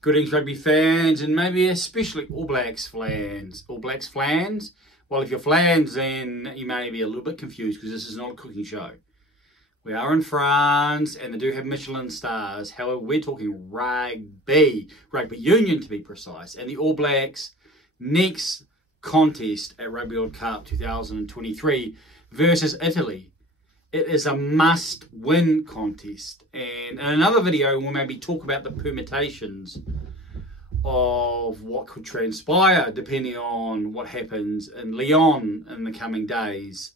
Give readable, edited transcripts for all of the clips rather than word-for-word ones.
Greetings rugby fans, and maybe especially All Blacks fans. All Blacks flans? Well, if you're flans, then you may be a little bit confused because this is not a cooking show. We are in France, and they do have Michelin stars. However, we're talking rugby union to be precise, and the All Blacks' next contest at Rugby World Cup 2023 versus Italy. It is a must-win contest. And in another video, we'll maybe talk about the permutations of what could transpire depending on what happens in Lyon in the coming days.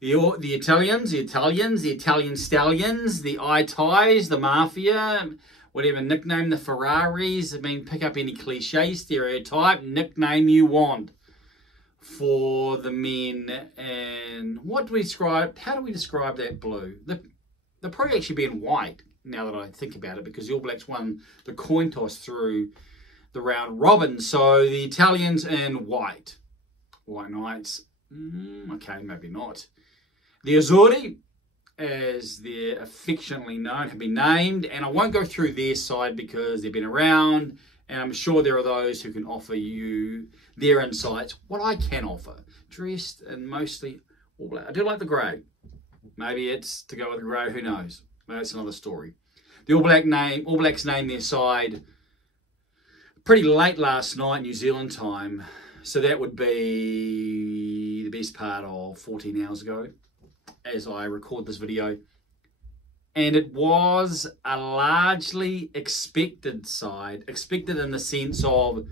The Italian stallions, the I-Ties, the Mafia, whatever nickname, the Ferraris, I mean, pick up any cliche, stereotype, nickname you want for the men. And how do we describe that blue? They're probably actually being white now that I think about it, because the All Blacks won the coin toss through the round robin. So the Italians in white knights, okay, maybe not. The Azzurri, as they're affectionately known, have been named, and I won't go through their side because they've been around, and I'm sure there are those who can offer you their insights. What I can offer, dressed in mostly All Black. I do like the grey. Maybe it's to go with the grey, who knows? Well, that's another story. The All Blacks named their side pretty late last night, New Zealand time. So that would be the best part of 14 hours ago as I record this video. And it was a largely expected side. Expected in the sense of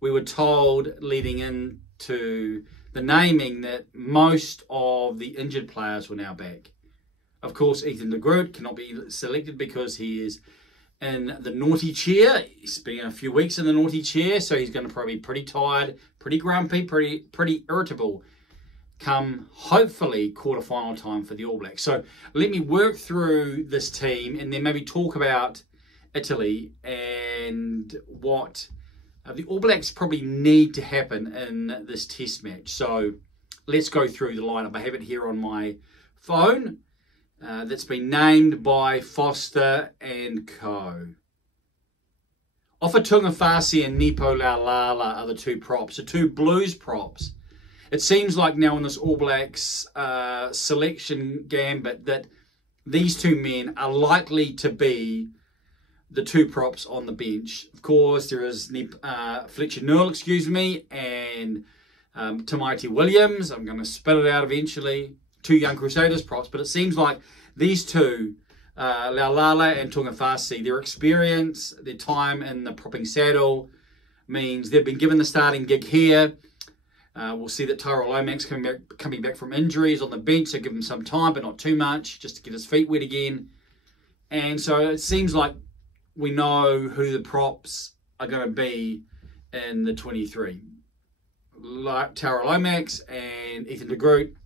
we were told leading into the naming that most of the injured players were now back. Of course, Ethan de Groot cannot be selected because he is in the naughty chair. He's been a few weeks in the naughty chair, so he's going to probably be pretty tired, pretty grumpy, pretty irritable come, hopefully, quarter-final time for the All Blacks. So let me work through this team and then maybe talk about Italy and what the All Blacks probably need to happen in this test match. So let's go through the lineup. I have it here on my phone. That's been named by Foster and Co. Ofa Tu'ungafasi and Nepo Laulala are the two props, the two Blues props. It seems like now in this All Blacks selection gambit that these two men are likely to be the two props on the bench. Of course, there is Fletcher Newell, and Tamaiti Williams. I'm going to spit it out eventually. Two Young Crusaders props, but it seems like these two, Laulala and Tu'ungafasi, their experience, their time in the propping saddle means they've been given the starting gig here. We'll see that Tyrell Lomax coming back from injuries on the bench, so give him some time, but not too much, just to get his feet wet again. And so it seems like we know who the props are going to be in the 23. Like Tyrell Lomax and Ethan de Groot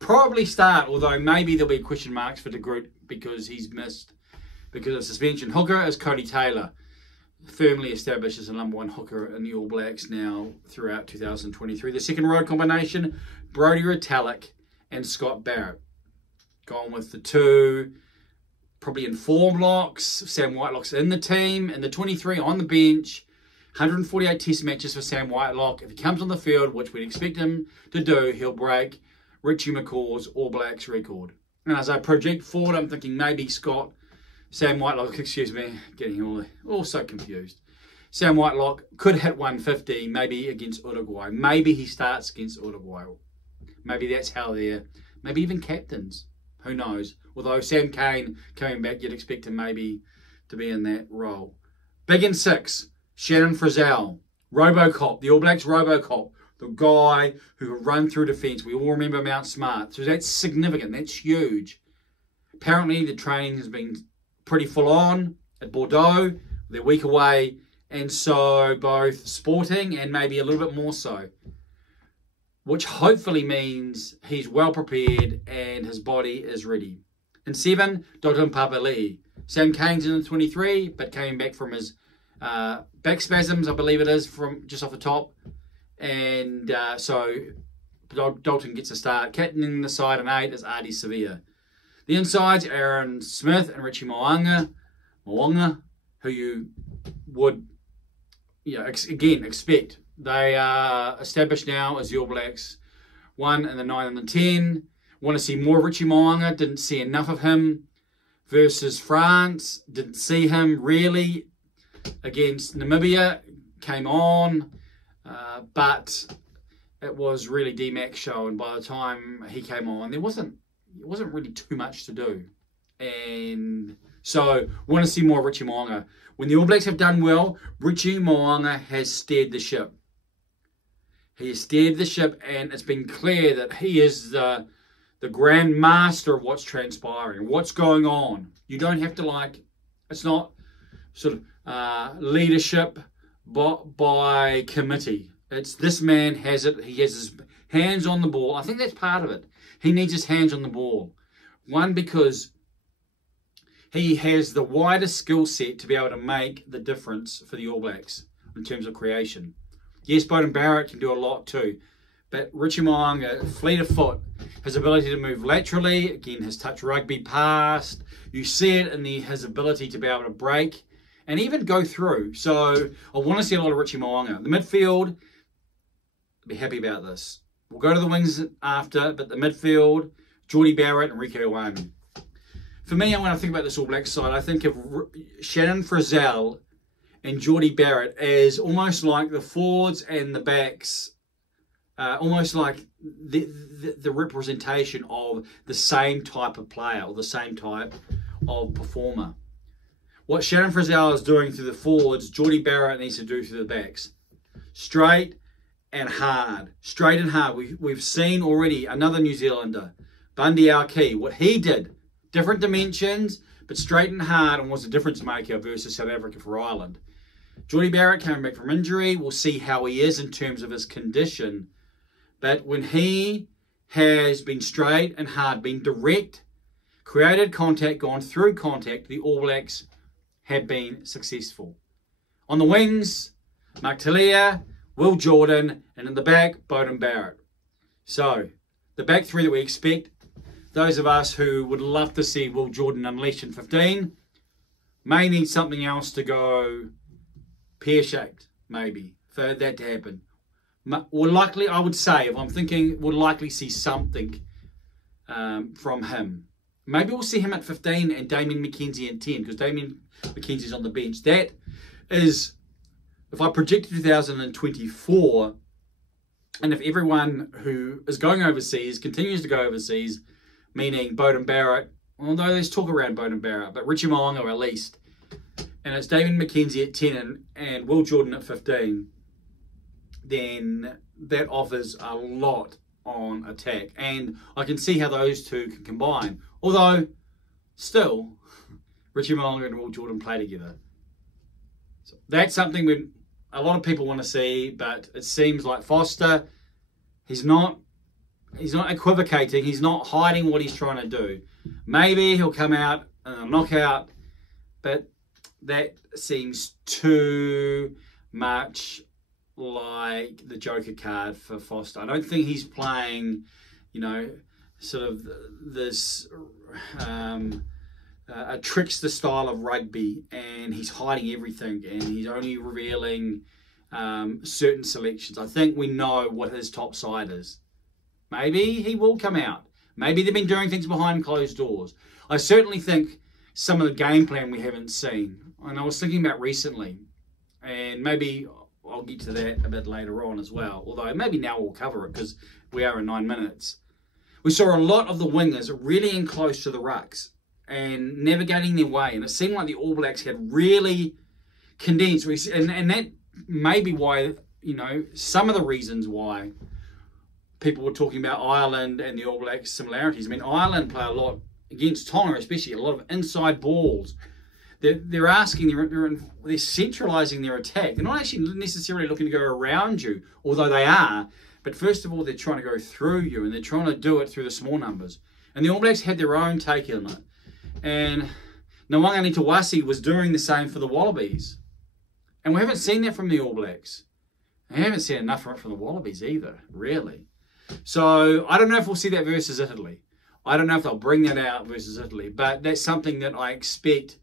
probably start, although maybe there'll be question marks for de Groot because he's missed because of suspension. Hooker is Cody Taylor, firmly established as a #1 hooker in the All Blacks now throughout 2023. The second row combination, Brodie Retallick and Scott Barrett. Gone with the two probably informed locks. Sam Whitelock's in the team, and the 23 on the bench. 148 test matches for Sam Whitelock. If he comes on the field, which we'd expect him to do, he'll break Richie McCaw's All Blacks record. And as I project forward, I'm thinking maybe Sam Whitelock, getting all so confused. Sam Whitelock could hit 150, maybe against Uruguay. Maybe he starts against Uruguay. Maybe that's how maybe even captains. Who knows? Although Sam Cane coming back, you'd expect him maybe to be in that role. Big in 6, Shannon Frizzell, Robocop, the All Blacks Robocop, the guy who can run through defence. We all remember Mount Smart. So that's significant. That's huge. Apparently the training has been pretty full on at Bordeaux. They're a week away, and so both sporting and maybe a little bit more so, which hopefully means he's well prepared and his body is ready. In 7, Dalton Papali'i. Sam Cane's in the 23, but came back from his back spasms, I believe it is, from just off the top, and so Dalton gets a start. Captaining the side in 8 is Ardie Savea. The insides, Aaron Smith and Richie Mo'unga, who you would, again, expect. They are established now as the All Blacks 1 and the 9 and the 10. Want to see more of Richie Mo'unga. Didn't see enough of him versus France. Didn't see him really against Namibia. Came on, but it was really D-Mac's show, and by the time he came on, it wasn't really too much to do. And so, want to see more of Richie Mo'unga. When the All Blacks have done well, Richie Mo'unga has steered the ship. He has steered the ship, and it's been clear that he is the grand master of what's transpiring, what's going on. You don't have to it's not sort of leadership by committee. It's this man has it. He has his hands on the ball. I think that's part of it. He needs his hands on the ball. One, because he has the widest skill set to be able to make the difference for the All Blacks in terms of creation. Yes, Beauden Barrett can do a lot too, but Richie Mo'unga, fleet of foot, his ability to move laterally, again, his touch rugby past, you see it in his ability to be able to break and even go through. So I want to see a lot of Richie Mo'unga. The midfield, I'll be happy about this. We'll go to the wings after, but the midfield, Jordie Barrett and Rieko Ioane. For me, when I think about this All Blacks side, I think of Shannon Frizzell and Jordie Barrett as almost like the forwards and the backs, almost like the representation of the same type of player or the same type of performer. What Shannon Frizzell is doing through the forwards, Jordie Barrett needs to do through the backs. Straight and hard. Straight and hard. We've seen already another New Zealander, Bundy Alki, what he did. Different dimensions, but straight and hard, and was a difference maker versus South Africa for Ireland. Jordie Barrett coming back from injury. We'll see how he is in terms of his condition. But when he has been straight and hard, been direct, created contact, gone through contact, the All Blacks have been successful. On the wings, Mark Talia, Will Jordan, and in the back, Beauden Barrett. So, the back three that we expect, those of us who would love to see Will Jordan unleashed in 15 may need something else to go pear-shaped, maybe, for that to happen. Or likely, I would say, if I'm thinking, we'll likely see something from him. Maybe we'll see him at 15 and Damian McKenzie at 10, because Damian McKenzie's on the bench. That is, if I project 2024, and if everyone who is going overseas continues to go overseas, meaning Beauden Barrett, although there's talk around Beauden Barrett, but Richie Mo'unga at least, and it's Damian McKenzie at 10 and Will Jordan at 15, then that offers a lot on attack. And I can see how those two can combine. Although, still, Richie Mo'unga and Will Jordan play together. So that's something a lot of people want to see, but it seems like Foster, he's not equivocating, he's not hiding what he's trying to do. Maybe he'll come out in a knockout, but that seems too much like the Joker card for Foster. I don't think he's playing, sort of this a trickster style of rugby, and he's hiding everything, and he's only revealing certain selections. I think we know what his top side is. Maybe he will come out. Maybe they've been doing things behind closed doors. I certainly think some of the game plan we haven't seen. And I was thinking about recently, and maybe I'll get to that a bit later on as well. Although maybe now we'll cover it because we are in 9 minutes. We saw a lot of the wingers really in close to the rucks and navigating their way. And it seemed like the All Blacks had really condensed. And that may be why, some of the reasons why people were talking about Ireland and the All Blacks similarities. I mean, Ireland play a lot against Tonga, especially a lot of inside balls. They're centralising their attack. They're not actually necessarily looking to go around you, although they are. But first of all, they're trying to go through you, and they're trying to do it through the small numbers. And the All Blacks had their own take on it. And Ngawangani Tawasi was doing the same for the Wallabies. And we haven't seen that from the All Blacks. We haven't seen enough from the Wallabies either, really. So I don't know if we'll see that versus Italy. I don't know if they'll bring that out versus Italy. But that's something that I expect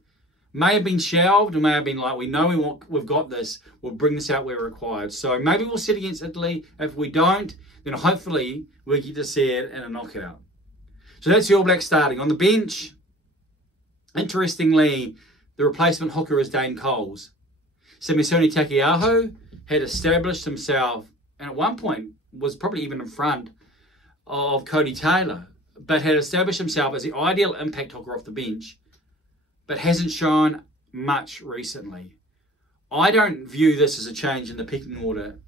May have been shelved, or may have been like, we know we've got this, we'll bring this out where required. So maybe we'll sit against Italy. If we don't, then hopefully we get to see it in a knockout. So that's the All Blacks starting. On the bench, interestingly, the replacement hooker is Dane Coles. Samisoni Taukei'aho had established himself, and at one point was probably even in front of Cody Taylor, but had established himself as the ideal impact hooker off the bench, but hasn't shown much recently. I don't view this as a change in the pecking order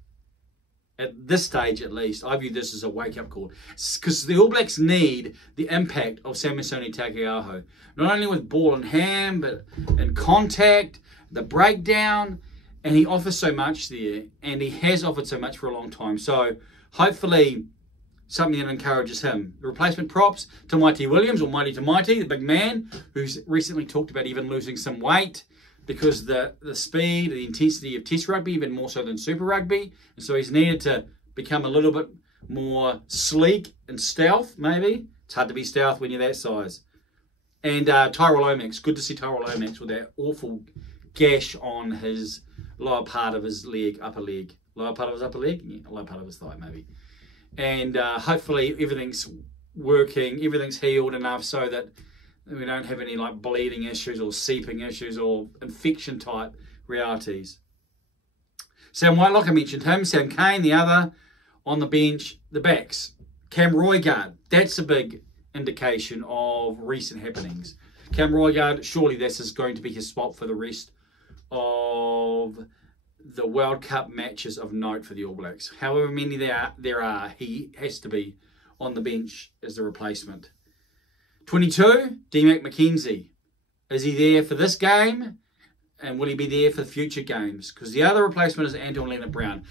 at this stage, at least. I view this as a wake-up call, because the All Blacks need the impact of Samisoni Taukei'aho, not only with ball in hand, but in contact, the breakdown, and he offers so much there, and he has offered so much for a long time. So hopefully something that encourages him. The replacement props, Tamaiti Williams, or Mighty Tamaiti, the big man, who's recently talked about even losing some weight because the speed, the intensity of Test rugby, even more so than Super Rugby. And so he's needed to become a little bit more sleek and stealth, maybe. It's hard to be stealth when you're that size. And Tyrell Lomax, good to see Tyrell Lomax with that awful gash on his lower part of his leg, upper leg. Lower part of his upper leg? Yeah, lower part of his thigh, maybe. And hopefully everything's working, everything's healed enough so that we don't have any like bleeding issues or seeping issues or infection type realities. Sam Whitelock, I mentioned him. Sam Cane, the other on the bench. The backs. Cam Roigard, that's a big indication of recent happenings. Cam Roigard, surely this is going to be his spot for the rest of the World Cup matches of note for the All Blacks. However many there are, he has to be on the bench as the replacement. 22, D-Mac McKenzie. Is he there for this game? And will he be there for the future games? Because the other replacement is Anton Lienert-Brown.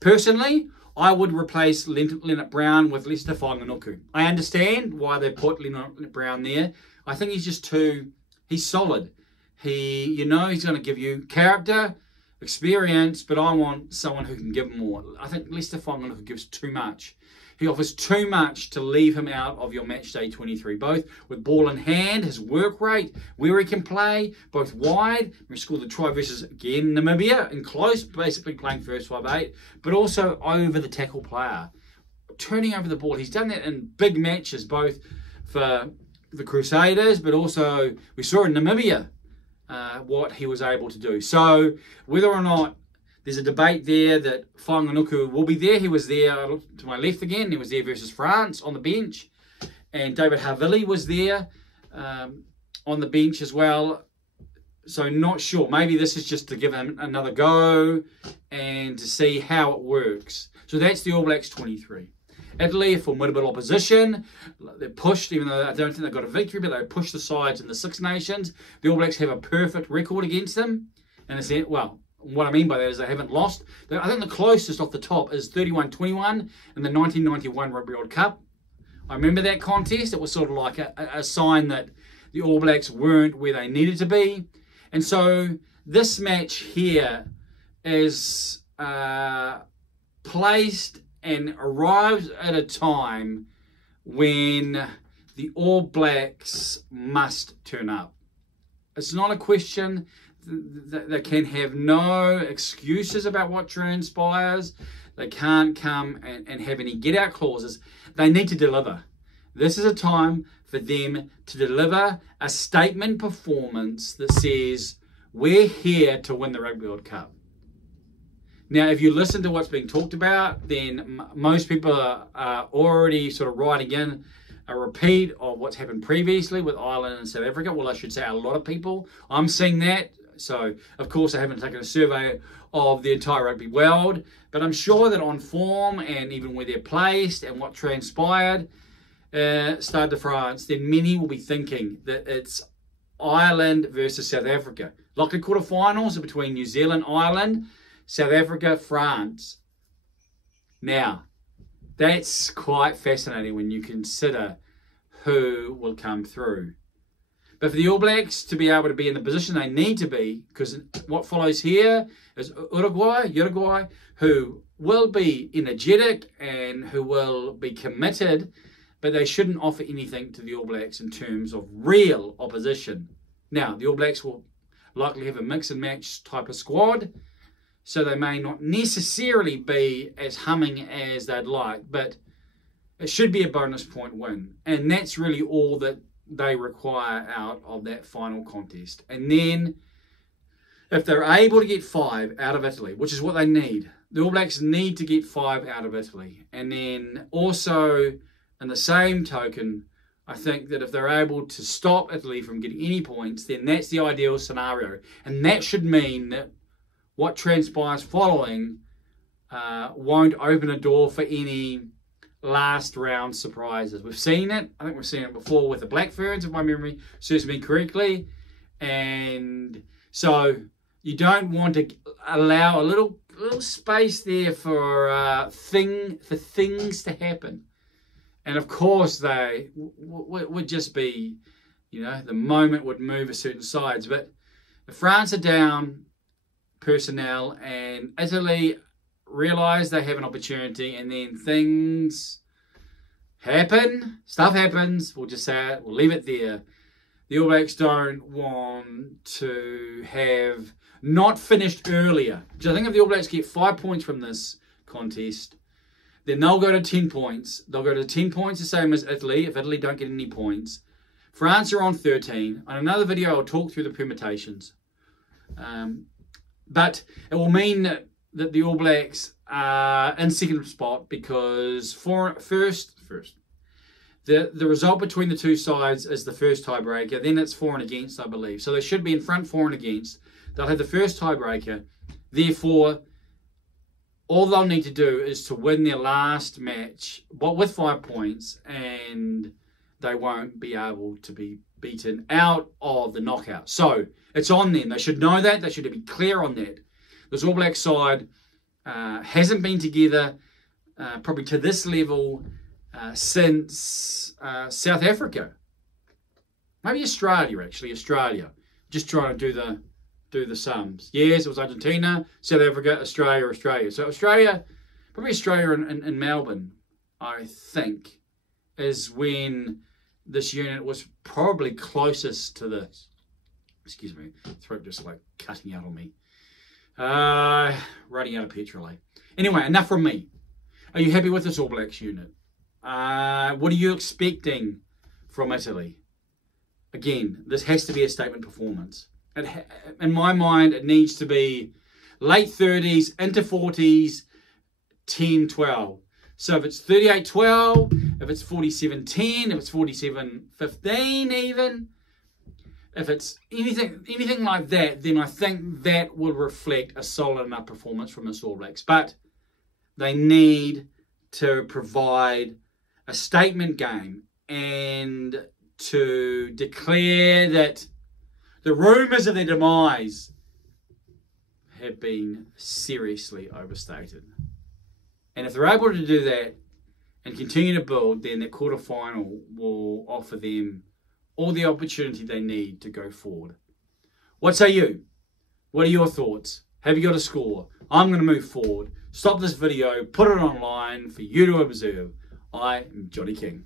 Personally, I would replace Lienert-Brown with Leicester Fainga'anuku. I understand why they put Lienert-Brown there. I think he's just he's solid. He's going to give you character, experience, but I want someone who can give more. I think Leicester Fainga'anuku gives too much. He offers too much to leave him out of your match day 23, both with ball in hand, his work rate, where he can play, both wide. We scored the try versus, again, Namibia, in close, basically playing first 5-8, but also over the tackle player. Turning over the ball. He's done that in big matches, both for the Crusaders, but also we saw in Namibia what he was able to do. So whether or not there's a debate there that Fainga'anuku will be there. He was there, I looked to my left again, he was there versus France on the bench. And David Havili was there on the bench as well. So not sure. Maybe this is just to give him another go and to see how it works. So that's the All Blacks 23. Italy, a formidable opposition. They're pushed, even though I don't think they got a victory, but they pushed the sides in the Six Nations. The All Blacks have a perfect record against them. And it's, well, what I mean by that is they haven't lost. I think the closest off the top is 31-21 in the 1991 Rugby World Cup. I remember that contest. It was sort of like a sign that the All Blacks weren't where they needed to be. And so this match here is placed and arrives at a time when the All Blacks must turn up. It's not a question. They can have no excuses about what transpires. They can't come and have any get-out clauses. They need to deliver. This is a time for them to deliver a statement performance that says, we're here to win the Rugby World Cup. Now, if you listen to what's being talked about, then most people are already sort of writing in a repeat of what's happened previously with Ireland and South Africa. Well, I should say a lot of people. I'm seeing that. So, of course, I haven't taken a survey of the entire rugby world, but I'm sure that on form and even where they're placed and what transpired, Stade de France, then many will be thinking that it's Ireland versus South Africa. Likely quarterfinals are between New Zealand, Ireland, South Africa, France. Now, that's quite fascinating when you consider who will come through. But for the All Blacks to be able to be in the position they need to be, because what follows here is Uruguay, who will be energetic and who will be committed, but they shouldn't offer anything to the All Blacks in terms of real opposition. Now, the All Blacks will likely have a mix and match type of squad. So they may not necessarily be as humming as they'd like, but it should be a bonus point win. And that's really all that they require out of that final contest. And then if they're able to get 5 out of Italy, which is what they need, the All Blacks need to get 5 out of Italy. And then also, in the same token, I think that if they're able to stop Italy from getting any points, then that's the ideal scenario. And that should mean that what transpires following won't open a door for any last round surprises. We've seen it. I think we've seen it before with the Black Ferns, if my memory serves me correctly. And so you don't want to allow a little space there for things to happen. And of course, they would just be, the moment would move a certain sides. But if France are down personnel and Italy realise they have an opportunity, and then things happen, stuff happens, we'll just say it, we'll leave it there. The All Blacks don't want to have not finished earlier. Because I think if the All Blacks get 5 points from this contest, then they'll go to 10 points. They'll go to 10 points the same as Italy, if Italy don't get any points. France are on 13. On another video, I'll talk through the permutations. But it will mean that the All Blacks are in second spot because the result between the two sides is the first tiebreaker. Then it's for and against, I believe. So they should be in front for and against. They'll have the first tiebreaker. Therefore, all they'll need to do is to win their last match with 5 points, and they won't be able to be beaten out of the knockout. So it's on them. They should know that. They should be clear on that. This All Black side hasn't been together probably to this level since South Africa. Maybe Australia, actually. Australia. Just trying to do the sums. Yes, it was Argentina, South Africa, Australia. So Australia, probably Australia in Melbourne, I think, is when this unit was probably closest to this. Excuse me, throat just like cutting out on me. Running out of petrol. Anyway, enough from me. Are you happy with this All Blacks unit? What are you expecting from Italy? Again, this has to be a statement performance. In my mind, it needs to be late 30s into 40s, 10-12. So if it's 38-12, if it's 47-10, if it's 47-15 even, if it's anything like that, then I think that will reflect a solid enough performance from the All Blacks. But they need to provide a statement game and to declare that the rumours of their demise have been seriously overstated. And if they're able to do that and continue to build, then the quarterfinal will offer them all the opportunity they need to go forward. What say you? What are your thoughts? Have you got a score? I'm going to move forward. Stop this video, put it online for you to observe. I am Johnny King.